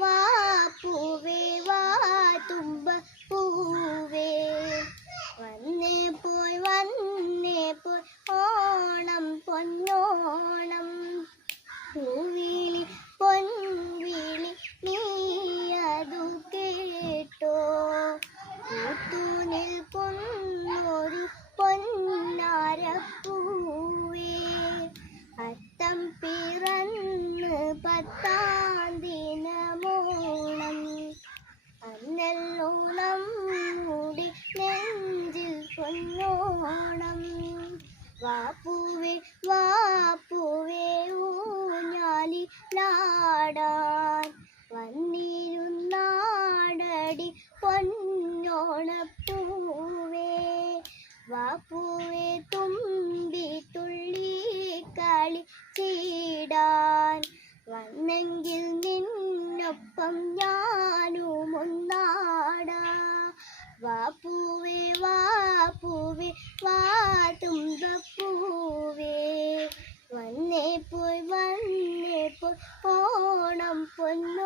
വാ പൂവേ വാ തുമ്പ പൂവേ വന്നേ പോയി ഓണം പൊന്നോണം പൂവിളി പൊൻവിളി നീ അതു കേട്ടോ പൂത്തു നിൽക്കുന്നൊരു പൊന്നാരപ്പൂവേ അത്തം പിറന്ന് 10-ാം ദിനമോണം അന്നല്ലോ നമ്മുടെ നെഞ്ചിൽ പൊന്നോണം വാപ്പൂവേ ഊഞ്ഞാലിലാടാൻ വന്നിരുന്നാടടി പൊന്നോണപ്പൂവേ വാപ്പൂവേ തുമ്പി തുള്ളി കളിച്ചിടാൻ വന്നെങ്കിൽ നിന്നൊപ്പം ഞാനും ഒന്നാടാ വാപ്പൂവേ വാ